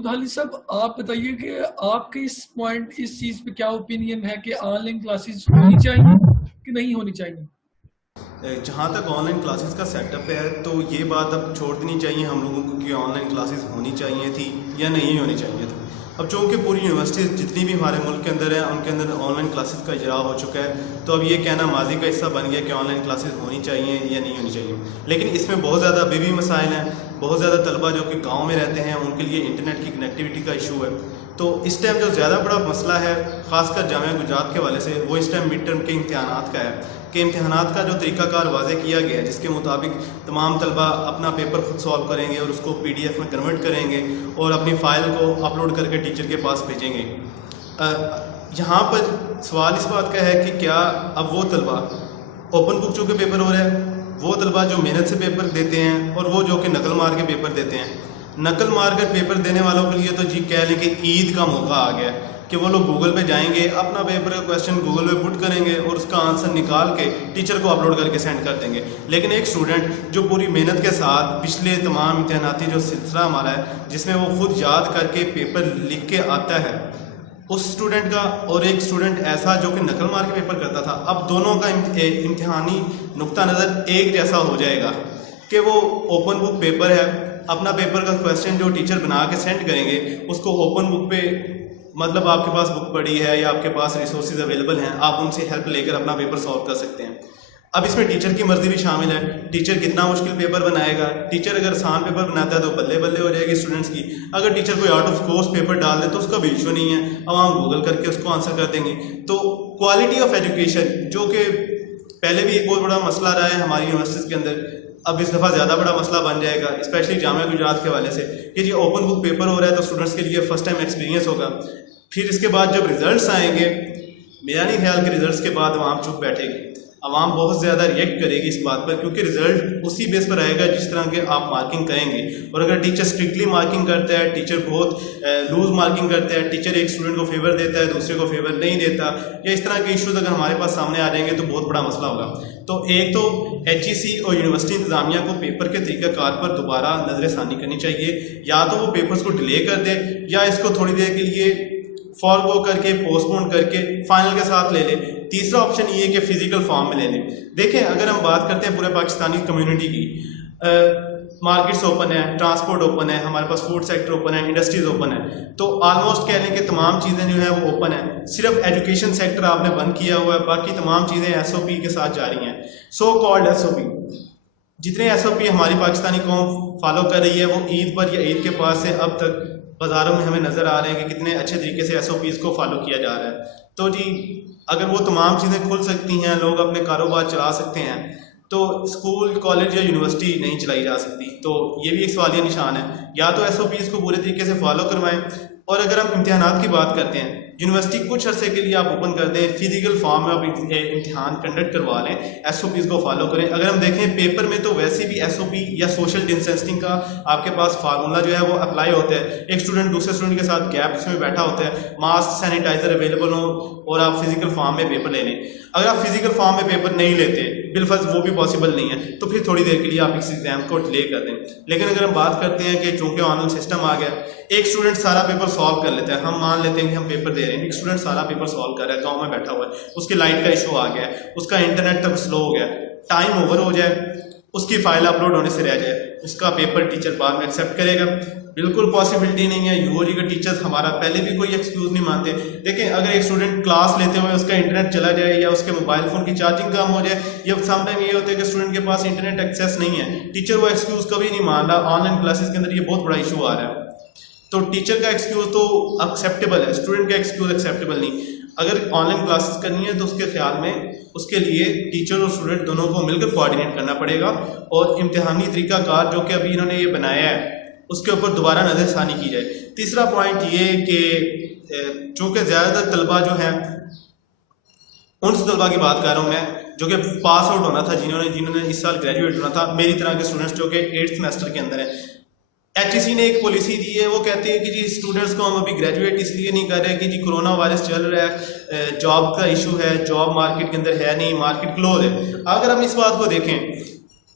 مسعود حالی صاحب آپ بتائیے کہ آپ کے اس چیز پہ کیا اوپینین ہے کہ آن لائن کلاسز ہونی چاہیے کہ نہیں ہونی چاہیے؟ جہاں تک آن لائن کلاسز کا سیٹ اپ ہے تو یہ بات اب چھوڑ دینی چاہیے ہم لوگوں کو کہ آن لائن کلاسز ہونی چاہیے تھی یا نہیں ہونی چاہیے تھی. اب چونکہ پوری یونیورسٹیز جتنی بھی ہمارے ملک کے اندر ہیں ان کے اندر آن لائن کلاسز کا اجرا ہو چکا ہے, تو اب یہ کہنا ماضی کا حصہ بن گیا کہ آن لائن کلاسز ہونی چاہیے یا نہیں ہونی چاہیے. لیکن اس میں بہت زیادہ ابھی بھی مسائل ہیں. بہت زیادہ طلبہ جو کہ گاؤں میں رہتے ہیں ان کے لیے انٹرنیٹ کی کنیکٹیوٹی کا ایشو ہے. تو اس ٹائم جو زیادہ بڑا مسئلہ ہے خاص کر جامعہ گجرات کے حوالے سے وہ اس ٹائم مڈ ٹرم کے امتحانات کا ہے کہ امتحانات کا جو طریقہ کار واضح کیا گیا ہے جس کے مطابق تمام طلبہ اپنا پیپر خود سالو کریں گے اور اس کو PDF میں کنورٹ کریں گے اور اپنی فائل کو اپلوڈ کر کے ٹیچر کے پاس بھیجیں گے. یہاں پر سوال اس بات کا ہے کہ کیا اب وہ طلبہ اوپن بک چونکہ پیپر ہو رہا ہے, وہ طلبہ جو محنت سے پیپر دیتے ہیں اور وہ جو کہ نقل مار کے پیپر دیتے ہیں, نقل مار کر پیپر دینے والوں کے لیے تو جی کہہ لیں کہ عید کا موقع آ گیا کہ وہ لوگ گوگل پہ جائیں گے, اپنا پیپر کا کویشچن گوگل پہ پٹ کریں گے اور اس کا آنسر نکال کے ٹیچر کو اپلوڈ کر کے سینڈ کر دیں گے. لیکن ایک اسٹوڈنٹ جو پوری محنت کے ساتھ پچھلے تمام امتحاناتی جو سلسلہ ہمارا ہے جس میں وہ خود یاد کر کے پیپر لکھ کے آتا ہے, اس اسٹوڈنٹ کا اور ایک اسٹوڈنٹ ایسا جو کہ نقل مار کے پیپر کرتا تھا, اب دونوں کا امتحانی نقطہ نظر ایک جیسا ہو جائے گا کہ وہ اوپن بک پیپر ہے, اپنا پیپر کا کویشچن جو ٹیچر بنا کے سینڈ کریں گے اس کو اوپن بک پہ مطلب آپ کے پاس بک پڑی ہے یا آپ کے پاس ریسورسز اویلیبل ہیں, آپ ان سے ہیلپ لے کر اپنا پیپر سالو کر سکتے ہیں. اب اس میں ٹیچر کی مرضی بھی شامل ہے, ٹیچر کتنا مشکل پیپر بنائے گا. ٹیچر اگر آسان پیپر بناتا ہے تو بلے بلے ہو جائے گی اسٹوڈنٹس کی, اگر ٹیچر کوئی آؤٹ آف کورس پیپر ڈال دے تو اس کا بھی ایشو نہیں ہے, اب ہم گوگل کر کے اس کو آنسر کر دیں گے. تو کوالٹی آف ایجوکیشن جو کہ پہلے بھی ایک بہت بڑا مسئلہ رہا ہے ہماری یونیورسٹیز کے اندر, اب اس دفعہ زیادہ بڑا مسئلہ بن جائے گا اسپیشلی جامعہ گجرات کے حوالے سے کہ جی اوپن بک پیپر ہو رہا ہے تو اسٹوڈنٹس کے لیے فرسٹ ٹائم ایکسپیرینس ہوگا. پھر اس کے بعد جب ریزلٹس آئیں گے, میرا نہیں خیال کہ ریزلٹس کے بعد عوام چپ بیٹھے گی, عوام بہت زیادہ ریئیکٹ کرے گی اس بات پر, کیونکہ رزلٹ اسی بیس پر آئے گا جس طرح کے آپ مارکنگ کریں گے. اور اگر ٹیچر اسٹرکٹلی مارکنگ کرتا ہے, ٹیچر بہت لوز مارکنگ کرتا ہے, ٹیچر ایک اسٹوڈنٹ کو فیور دیتا ہے دوسرے کو فیور نہیں دیتا, یا اس طرح کے ایشوز اگر ہمارے پاس سامنے آ جائیں گے تو بہت بڑا مسئلہ ہوگا. تو ایک تو HEC اور یونیورسٹی انتظامیہ کو پیپر کے طریقہ کار پر دوبارہ نظر ثانی کرنی چاہیے, یا تو وہ پیپرز کو ڈیلے کر دے یا اس کو تھوڑی دیر کے لیے فارغو کر کے پوسٹ پون کر کے فائنل کے ساتھ لے لے. تیسرا آپشن یہ ہے کہ فزیکل فارم میں لے لیں. دیکھیں اگر ہم بات کرتے ہیں پورے پاکستانی کمیونٹی کی, مارکیٹس اوپن ہے, ٹرانسپورٹ اوپن ہے, ہمارے پاس فوڈ سیکٹر اوپن ہے, انڈسٹریز اوپن ہے, تو آلموسٹ کہہ لیں کہ تمام چیزیں جو ہیں وہ اوپن ہیں. صرف ایجوکیشن سیکٹر آپ نے بند کیا ہوا ہے, باقی تمام چیزیں SOP کے ساتھ جاری ہیں. سو کالڈ SOP, جتنے SOP ہماری پاکستانی قوم فالو کر رہی ہے وہ عید پر یا عید کے پاس سے اب تک بازاروں میں ہمیں نظر آ رہے ہیں کہ کتنے اچھے طریقے سے SOPs کو فالو کیا جا رہا ہے. تو جی اگر وہ تمام چیزیں کھل سکتی ہیں, لوگ اپنے کاروبار چلا سکتے ہیں, تو اسکول کالج یا یونیورسٹی نہیں چلائی جا سکتی. تو یہ بھی ایک سوالیہ نشان ہے. یا تو SOPs کو پورے طریقے سے فالو کروائیں, اور اگر ہم امتحانات کی بات کرتے ہیں, یونیورسٹی کچھ عرصے کے لیے آپ اوپن کر دیں, فزیکل فارم میں آپ امتحان کنڈکٹ کروا لیں, SOPs کو فالو کریں. اگر ہم دیکھیں پیپر میں تو ویسے بھی SOP یا سوشل ڈسٹینسنگ کا آپ کے پاس فارمولا جو ہے وہ اپلائی ہوتا ہے. ایک اسٹوڈنٹ دوسرے اسٹوڈنٹ کے ساتھ گیپس میں بیٹھا ہوتا ہے, ماسک سینیٹائزر اویلیبل ہوں, اور آپ فزیکل فارم میں پیپر لے لیں. اگر آپ فزیکل فارم میں پیپر نہیں لیتے, بالفرض وہ بھی پاسبل نہیں ہے, تو پھر تھوڑی دیر کے لیے آپ اس ایگزام کو ڈیلے کر دیں. لیکن اگر ہم بات کرتے ہیں کہ چونکہ آن لائن سسٹم آ گیا, ایک اسٹوڈنٹ سارا پیپر سالو کر لیتا ہے. ہم مان لیتے ہیں کہ ہم پیپر دے رہے ہیں, ایک اسٹوڈنٹ سارا پیپر سالو کر رہا ہے, گاؤں میں بیٹھا ہوا ہے, اس کی لائٹ کا ایشو آ گیا ہے, اس کا انٹرنیٹ تک سلو ہو گیا, ٹائم اوور ہو جائے, اس کی فائل اپلوڈ ہونے سے رہ جائے, اس کا پیپر ٹیچر بعد میں ایکسیپٹ کرے گا؟ بالکل پاسبلٹی نہیں ہے. UOG کے ٹیچرز ہمارا پہلے بھی کوئی ایکسکیوز نہیں مانتے. دیکھیں اگر ایک اسٹوڈنٹ کلاس لیتے ہوئے اس کا انٹرنیٹ چلا جائے, یا اس کے موبائل فون کی چارجنگ کم ہو جائے, یا سم ٹائم یہ ہوتا ہے کہ اسٹوڈنٹ کے پاس انٹرنیٹ ایکسیس نہیں ہے, ٹیچر وہ ایکسکیوز کبھی نہیں مان رہا. آن لائن کلاسز کے اندر یہ بہت بڑا ایشو آ رہا ہے. تو ٹیچر کا ایکسکیوز تو ایکسیپٹیبل ہے, اسٹوڈنٹ کا ایکسکیوز ایکسیپٹیبل نہیں. اگر آن لائن کلاسز کرنی ہے تو اس کے خیال میں اس کے لیے ٹیچر اور اسٹوڈنٹ دونوں کو مل کر کوآرڈینیٹ کرنا پڑے گا, اور امتحانی طریقہ کار جو کہ ابھی انہوں نے یہ بنایا ہے اس کے اوپر دوبارہ نظر ثانی کی جائے. تیسرا پوائنٹ یہ کہ چونکہ زیادہ تر طلبہ جو ہیں, ان طلبہ کی بات کر رہا ہوں میں جو کہ پاس آؤٹ ہونا تھا, جنہوں نے اس سال گریجویٹ ہونا تھا, میری طرح کے اسٹوڈنٹس جو کہ 8th سیمسٹر کے اندر ہیں. HEC نے ایک پالیسی دی ہے, وہ کہتے ہیں کہ جی اسٹوڈنٹس کو ہم ابھی گریجویٹ اس لیے نہیں کر رہے کہ جی کرونا وائرس چل رہا ہے, جاب کا ایشو ہے, جاب مارکیٹ کے اندر ہے نہیں, مارکیٹ کلوز ہے. اگر ہم اس بات کو دیکھیں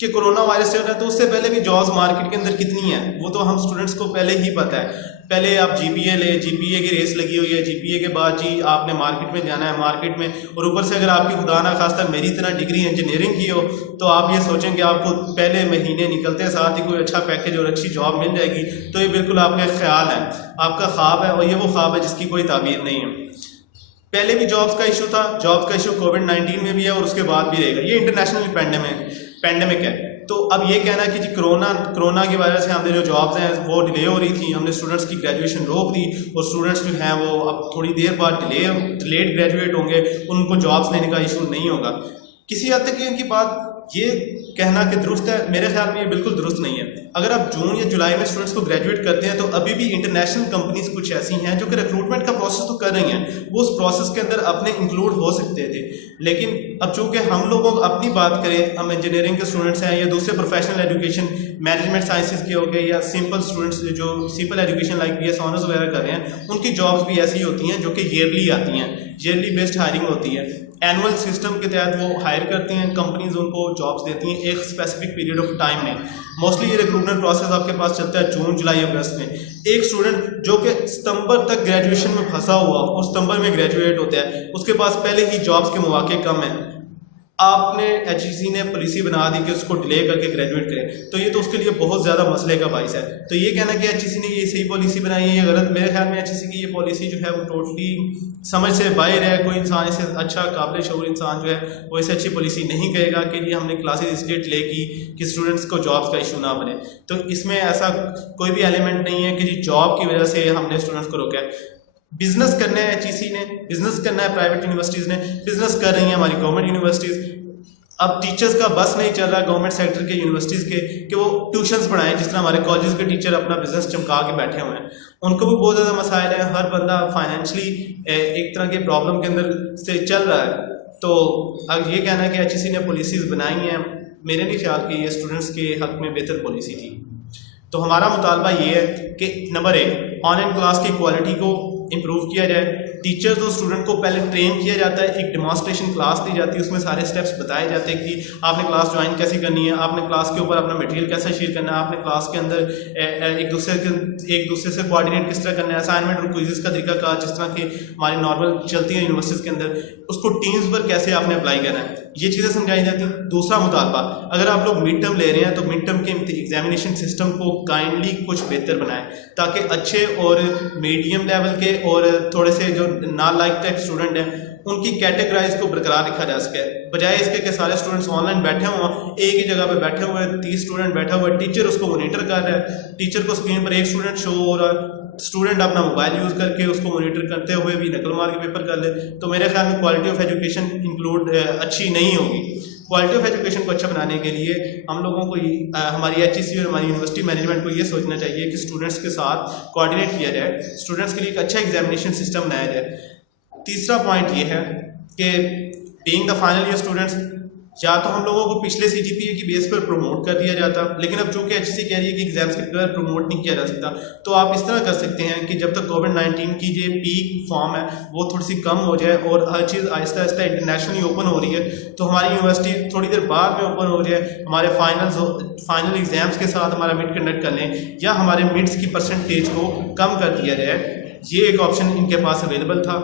کہ کرونا وائرس چل رہا ہے تو اس سے پہلے بھی جابس مارکیٹ کے اندر کتنی ہیں وہ تو ہم اسٹوڈنٹس کو پہلے ہی پتہ ہے. پہلے آپ جی پی اے لیں, جی پی اے کی ریس لگی ہوئی ہے, جی پی اے کے بعد جی آپ نے مارکیٹ میں جانا ہے, مارکیٹ میں, اور اوپر سے اگر آپ کی خدا نخواستہ میری طرح ڈگری انجینئرنگ کی ہو تو آپ یہ سوچیں کہ آپ کو پہلے مہینے نکلتے ساتھ ہی کوئی اچھا پیکیج اور اچھی جاب مل جائے گی, تو یہ بالکل آپ کا خیال ہے, آپ کا خواب ہے, اور یہ وہ خواب ہے جس کی کوئی تعبیر نہیں ہے. پہلے بھی جابس کا ایشو تھا, جابس کا ایشو کووڈ-19 میں بھی ہے اور اس کے بعد بھی رہے گا. یہ انٹرنیشنل پینڈیمک ہے. تو اب یہ کہنا کہ جی کرونا کی وجہ سے ہم نے جو جابس ہیں وہ ڈیلے ہو رہی تھیں, ہم نے اسٹوڈنٹس کی گریجویشن روک دی, اور اسٹوڈنٹس جو ہیں وہ اب تھوڑی دیر بعد ڈیلیڈ گریجویٹ ہوں گے, ان کو جابس لینے کا ایشو نہیں ہوگا. کسی حد تک ان کی بات یہ کہنا کہ درست ہے, میرے خیال میں یہ بالکل درست نہیں ہے. اگر آپ جون یا جولائی میں اسٹوڈنٹس کو گریجویٹ کرتے ہیں تو ابھی بھی انٹرنیشنل کمپنیز کچھ ایسی ہیں جو کہ ریکروٹمنٹ کا پروسیس تو کر رہی ہیں, وہ اس پروسیس کے اندر اپنے انکلوڈ ہو سکتے تھے. لیکن اب چونکہ ہم لوگوں اپنی بات کریں, ہم انجینئرنگ کے اسٹوڈنٹس ہیں یا دوسرے پروفیشنل ایجوکیشن مینجمنٹ سائنسز کے ہو گئے, یا سمپل اسٹوڈنٹس جو simple education like B S honours وغیرہ کر رہے ہیں, ان کی جابس بھی ایسی ہوتی ہیں جو کہ ایئرلی آتی ہیں, ایئرلی بیسڈ ہائرنگ ہوتی ہے. اینول سسٹم کے تحت وہ ہائر کرتے ہیں, کمپنیز ان کو جابس دیتی ہیں ایک اسپیسیفک پیریڈ آف ٹائم میں. موسٹلی یہ ریکروٹمنٹ پروسیس آپ کے پاس چلتا ہے جون, جولائی, اگست میں. ایک اسٹوڈنٹ جو کہ ستمبر تک گریجویشن میں پھنسا ہوا اور ستمبر میں گریجویٹ ہوتا ہے, اس کے پاس پہلے ہی جابس کے مواقع کم ہیں. آپ نے ایچ ای سی نے پالیسی بنا دی کہ اس کو ڈیلے کر کے گریجویٹ کرے, تو یہ تو اس کے لیے بہت زیادہ مسئلے کا باعث ہے. تو یہ کہنا کہ ایچ ای سی نے یہ صحیح پالیسی بنائی ہے یہ غلط, میرے خیال میں ایچ ای سی کی یہ پالیسی جو ہے وہ ٹوٹلی سمجھ سے باہر ہے. کوئی انسان اسے اچھا قابل شعور انسان جو ہے وہ اسے اچھی پالیسی نہیں کہے گا کہ یہ ہم نے کلاسز اس لیے ڈیلے کی کہ اسٹوڈنٹس کو جابس کا ایشو نہ بنے. تو اس میں ایسا کوئی بھی ایلیمنٹ نہیں ہے کہ جی جاب کی وجہ سے ہم نے اسٹوڈنٹس کو روکا ہے. بزنس کرنا ہے ایچ ای سی نے, بزنس کرنا ہے پرائیویٹ یونیورسٹیز نے, بزنس کر رہی ہیں ہماری گورنمنٹ یونیورسٹیز. اب ٹیچرز کا بس نہیں چل رہا گورنمنٹ سیکٹر کے یونیورسٹیز کے کہ وہ ٹیوشنز پڑھائیں, جس طرح ہمارے کالجز کے ٹیچر اپنا بزنس چمکا کے بیٹھے ہوئے ہیں. ان کو بھی بہت زیادہ مسائل ہیں, ہر بندہ فائنینشلی ایک طرح کے پرابلم کے اندر سے چل رہا ہے. تو اب یہ کہنا ہے کہ ایچ ای سی نے پالیسیز بنائی ہیں, میرے نہیں خیال کہ یہ اسٹوڈنٹس کے حق میں بہتر پالیسی تھی. تو ہمارا مطالبہ یہ ہے کہ نمبر 1 آن لائن کلاس کی کوالٹی کو امپروو کیا جائے. ٹیچرز اور اسٹوڈنٹ کو پہلے ٹرین کیا جاتا ہے, ایک ڈیمانسٹریشن کلاس دی جاتی ہے, اس میں سارے اسٹیپس بتائے جاتے ہیں کہ آپ نے کلاس جوائن کیسے کرنی ہے, آپ نے کلاس کے اوپر اپنا مٹیریل کیسے شیئر کرنا ہے, آپ نے کلاس کے اندر ایک دوسرے سے کوآرڈینیٹ کس طرح کرنا ہے, اسائنمنٹ اور کوئزز کا طریقہ کار جس طرح کہ ہماری نارمل چلتی ہیں یونیورسٹیز کے اندر, اس کو ٹیمز پر کیسے آپ نے اپلائی کرنا ہے, یہ چیزیں سمجھائی جاتی ہیں. دوسرا مطالبہ, اگر آپ لوگ مڈ ٹرم لے رہے ہیں تو مڈ ٹرم کے ایگزامینیشن سسٹم کو کائنڈلی کچھ بہتر بنائیں تاکہ اچھے اور میڈیم لیول کے اور تھوڑے سے جو نا لائک ٹائپ اسٹوڈنٹ ہیں ان کی کیٹیگرائز کو برقرار رکھا جا سکے, بجائے اس کے کہ سارے اسٹوڈنٹس آن لائن بیٹھے ہوں, ایک ہی جگہ پہ بیٹھے ہوئے 30 اسٹوڈنٹ بیٹھا ہوا ہے, ٹیچر اس کو مانیٹر کر رہا ہے, ٹیچر کو اسکرین پر ایک اسٹوڈنٹ شو ہو رہا ہے, اسٹوڈنٹ اپنا موبائل یوز کر کے اس کو مانیٹر کرتے ہوئے بھی نقل مار کے پیپر کر لے. تو میرے خیال میں کوالٹی آف ایجوکیشن انکلوڈ اچھی نہیں ہوگی. کوالٹی آف ایجوکیشن کو اچھا بنانے کے لیے ہم لوگوں کو ہماری ایچ ای سی اور ہماری یونیورسٹی مینجمنٹ کو یہ سوچنا چاہیے کہ اسٹوڈنٹس کے ساتھ کوآرڈینیٹ کیا جائے, اسٹوڈنٹس کے لیے ایک اچھا ایگزامینیشن سسٹم بنایا جائے. تیسرا پوائنٹ یہ ہے کہ being the final year students, یا تو ہم لوگوں کو پچھلے سی جی پی اے کی بیس پر پروموٹ کر دیا جاتا, لیکن اب چونکہ ایچ سی کہہ رہی ہے کہ ایگزامس کے بغیر پروموٹ نہیں کیا جا سکتا, تو آپ اس طرح کر سکتے ہیں کہ جب تک کووڈ-19 کی جو پیک فارم ہے وہ تھوڑی سی کم ہو جائے اور ہر چیز آہستہ آہستہ انٹرنیشنلی اوپن ہو رہی ہے, تو ہماری یونیورسٹی تھوڑی دیر بعد میں اوپن ہو جائے, ہمارے فائنل ایگزامس کے ساتھ ہمارا مڈ کنڈکٹ کر لیں, یا ہمارے مڈس کی پرسنٹیج کو کم کر دیا جائے. یہ ایک آپشن ان کے پاس اویلیبل تھا.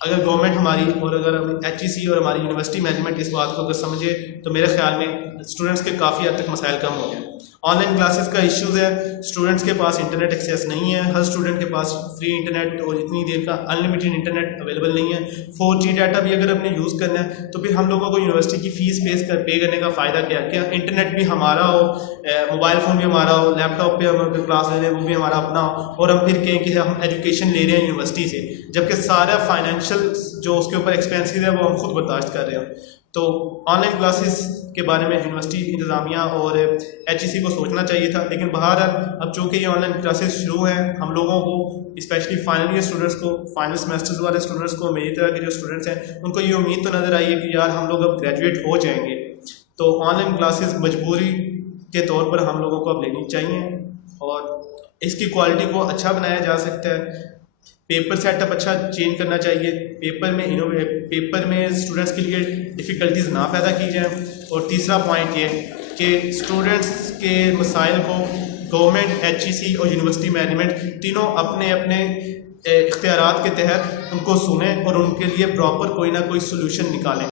اگر گورنمنٹ ہماری اور اگر ایچ ای سی اور ہماری یونیورسٹی مینجمنٹ اس بات کو اگر سمجھے تو میرے خیال میں اسٹوڈنٹس کے کافی حد تک مسائل کم ہو جائیں. آن لائن کلاسز کا ایشوز ہے, اسٹوڈنٹس کے پاس انٹرنیٹ ایکسیس نہیں ہے, ہر اسٹوڈنٹ کے پاس فری انٹرنیٹ اور اتنی دیر کا انلمیٹڈ انٹرنیٹ اویلیبل نہیں ہے. 4G ڈاٹا بھی اگر ہم نے یوز کرنا ہے تو پھر ہم لوگوں کو یونیورسٹی کی فیس پے کرنے کا فائدہ کیا کہ انٹرنیٹ بھی ہمارا ہو, موبائل فون بھی ہمارا ہو, لیپ ٹاپ پہ ہم کلاس لے رہے ہیں وہ بھی ہمارا اپنا ہو, اور ہم پھر کہیں کہ ہم ایجوکیشن لے رہے ہیں یونیورسٹی سے, جبکہ سارا فائنینشیل جو اس کے اوپر ایکسپینسز ہے وہ ہم خود برداشت کر رہے ہیں. تو آن لائن کلاسز کے بارے میں یونیورسٹی انتظامیہ اور ایچ ای سی کو سوچنا چاہیے تھا, لیکن بہرحال اب چونکہ یہ آن لائن کلاسز شروع ہیں, ہم لوگوں کو اسپیشلی فائنل ایئر اسٹوڈنٹس کو, فائنل سیمسٹرز والے اسٹوڈنٹس کو, میری طرح کے جو اسٹوڈنٹس ہیں ان کو یہ امید تو نظر آئی ہے کہ یار ہم لوگ اب گریجویٹ ہو جائیں گے, تو آن لائن کلاسز مجبوری کے طور پر ہم لوگوں کو اب لینی چاہیے, اور اس کی کوالٹی کو اچھا بنایا جا سکتا ہے. پیپر سیٹ اپ اچھا چینج کرنا چاہیے, پیپر میں اسٹوڈنٹس کے لیے ڈیفیکلٹیز نہ پیدا کی جائیں. اور تیسرا پوائنٹ یہ کہ اسٹوڈنٹس کے مسائل کو گورنمنٹ, HEC اور یونیورسٹی مینجمنٹ تینوں اپنے اپنے اختیارات کے تحت ان کو سنیں اور ان کے لیے پراپر کوئی نہ کوئی سولوشن نکالیں.